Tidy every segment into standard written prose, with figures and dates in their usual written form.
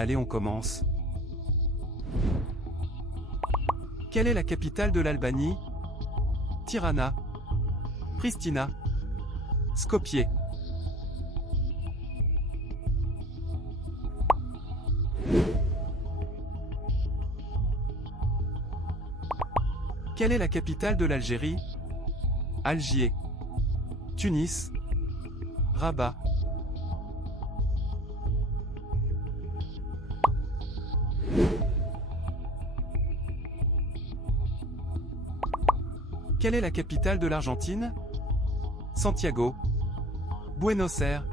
Allez, on commence. Quelle est la capitale de l'Albanie? Tirana, Pristina, Skopje. Quelle est la capitale de l'Algérie? Algiers, Tunis, Rabat. Quelle est la capitale de l'Argentine? Santiago, Buenos Aires,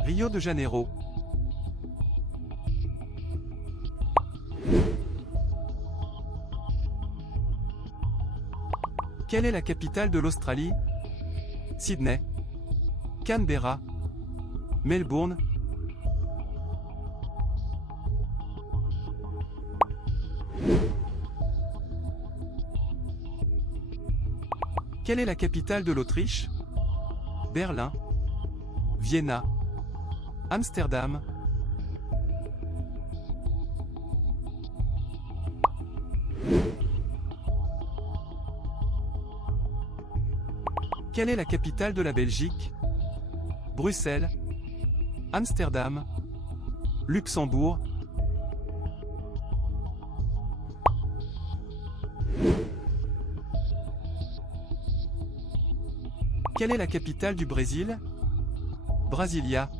Rio de Janeiro. Quelle est la capitale de l'Australie? Sydney, Canberra, Melbourne. Quelle est la capitale de l'Autriche? Berlin, Vienna, Amsterdam. Quelle est la capitale de la Belgique? Bruxelles, Amsterdam, Luxembourg. Quelle est la capitale du Brésil? Brasilia,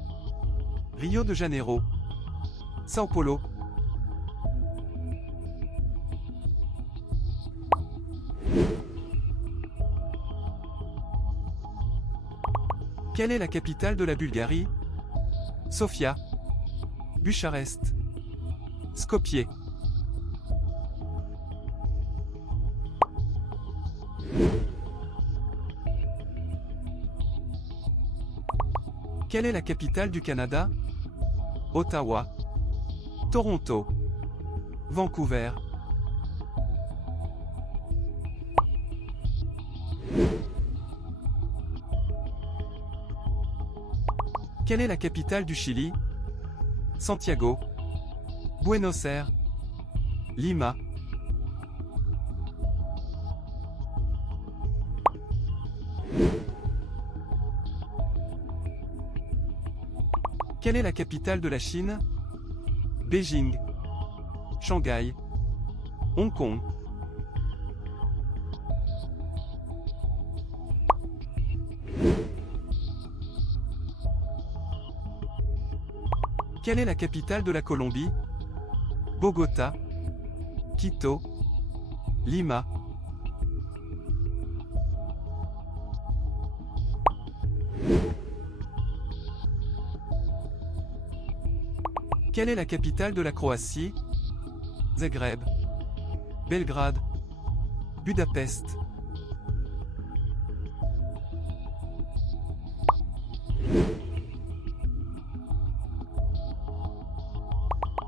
Rio de Janeiro, São Paulo. Quelle est la capitale de la Bulgarie? Sofia, Bucarest, Skopje. Quelle est la capitale du Canada? Ottawa, Toronto, Vancouver. Quelle est la capitale du Chili? Santiago, Buenos Aires, Lima. Quelle est la capitale de la Chine? Beijing, Shanghai, Hong Kong. Quelle est la capitale de la Colombie? Bogota, Quito, Lima. Quelle est la capitale de la Croatie? Zagreb, Belgrade, Budapest.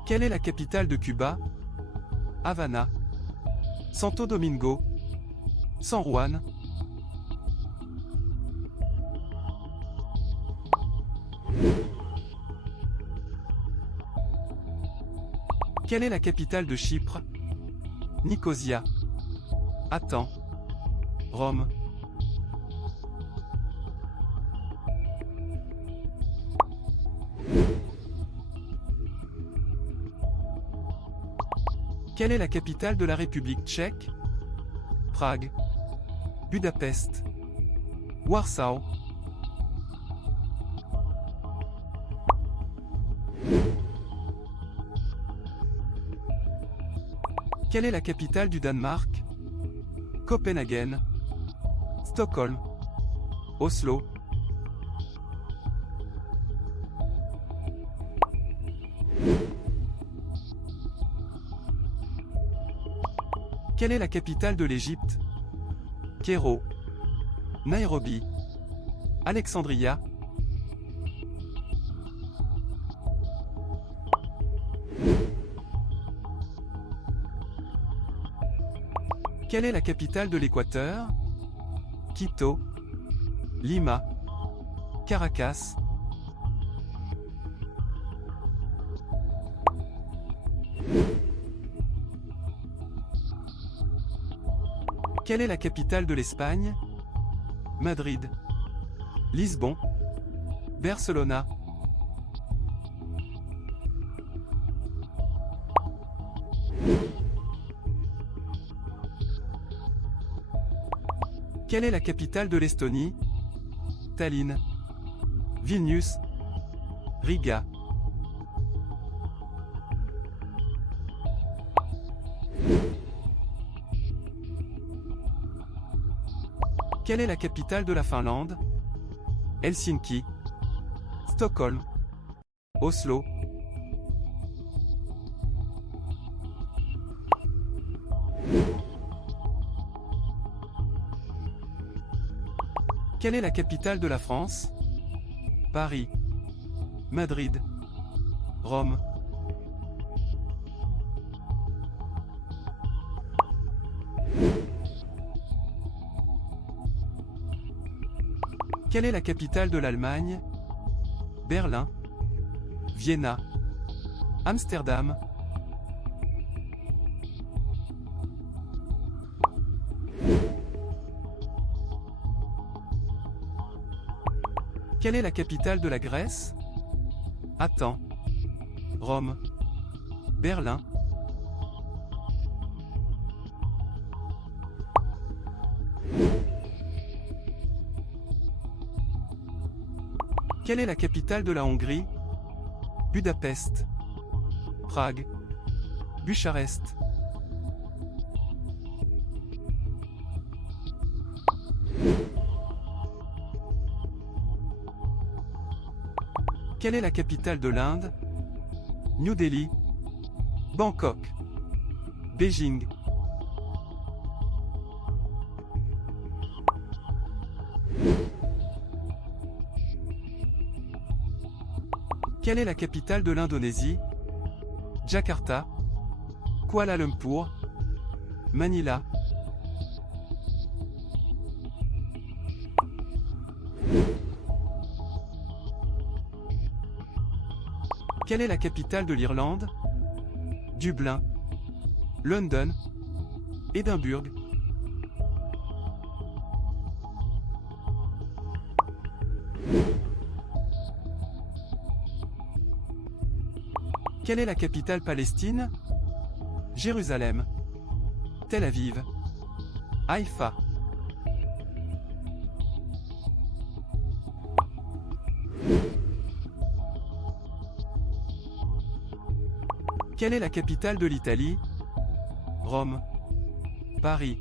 Quelle est la capitale de Cuba? Havana, Santo Domingo, San Juan. Quelle est la capitale de Chypre? Nicosia, Athènes, Rome. Quelle est la capitale de la République tchèque? Prague, Budapest, Warsaw. Quelle est la capitale du Danemark? Copenhague, Stockholm, Oslo. Quelle est la capitale de l'Égypte? Cairo, Nairobi, Alexandria. Quelle est la capitale de l'Équateur? Quito, Lima, Caracas. Quelle est la capitale de l'Espagne? Madrid, Lisbonne, Barcelona. Quelle est la capitale de l'Estonie? Tallinn, Vilnius, Riga. Quelle est la capitale de la Finlande? Helsinki, Stockholm, Oslo. Quelle est la capitale de la France? Paris, Madrid, Rome. Quelle est la capitale de l'Allemagne? Berlin, Vienna, Amsterdam. Quelle est la capitale de la Grèce? Athènes, Rome, Berlin. Quelle est la capitale de la Hongrie? Budapest, Prague, Bucarest. Quelle est la capitale de l'Inde? New Delhi, Bangkok, Beijing. Quelle est la capitale de l'Indonésie? Jakarta, Kuala Lumpur, Manila. Quelle est la capitale de l'Irlande? Dublin, London, Édimbourg. Quelle est la capitale palestine? Jérusalem, Tel Aviv, Haïfa. Quelle est la capitale de l'Italie? Rome, Paris,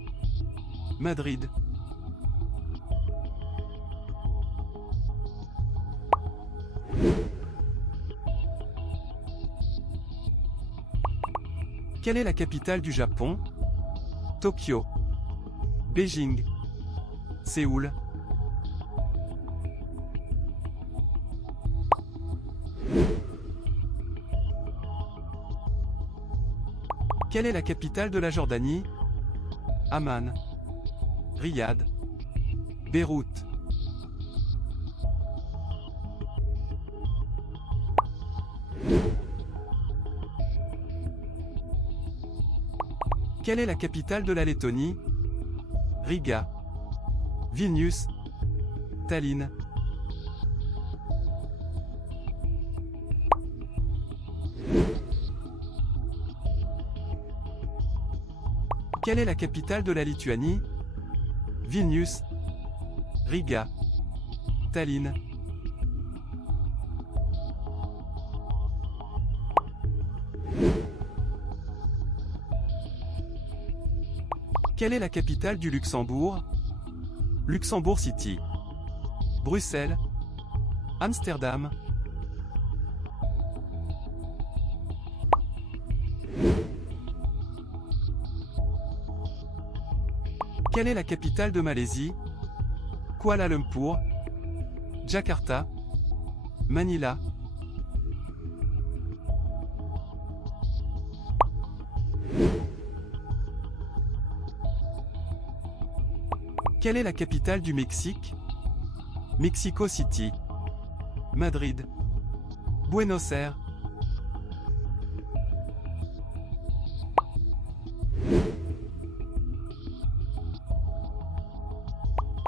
Madrid. Quelle est la capitale du Japon? Tokyo, Beijing, Séoul. Quelle est la capitale de la Jordanie? Amman, Riyad, Beyrouth. Quelle est la capitale de la Lettonie? Riga, Vilnius, Tallinn. Quelle est la capitale de la Lituanie? Vilnius, Riga, Tallinn. Quelle est la capitale du Luxembourg? Luxembourg City, Bruxelles, Amsterdam. Quelle est la capitale de Malaisie? Kuala Lumpur, Jakarta, Manila. Quelle est la capitale du Mexique? Mexico City, Madrid, Buenos Aires.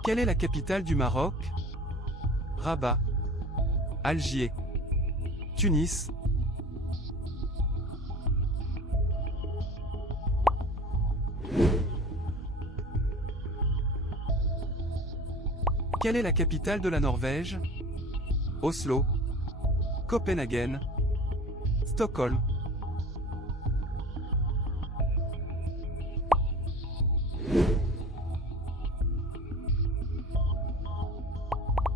Quelle est la capitale du Maroc? Rabat, Alger, Tunis. Quelle est la capitale de la Norvège? Oslo, Copenhague, Stockholm.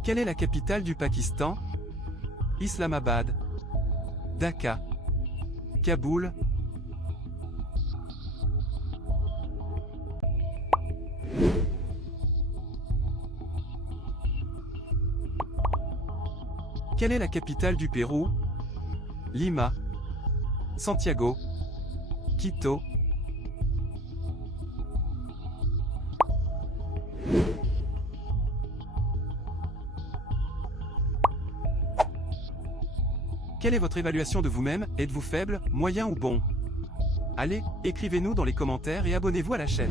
Quelle est la capitale du Pakistan? Islamabad, Dhaka, Kaboul. Quelle est la capitale du Pérou? Lima, Santiago, Quito. Quelle est votre évaluation de vous-même? Êtes-vous faible, moyen ou bon? Allez, écrivez-nous dans les commentaires et abonnez-vous à la chaîne.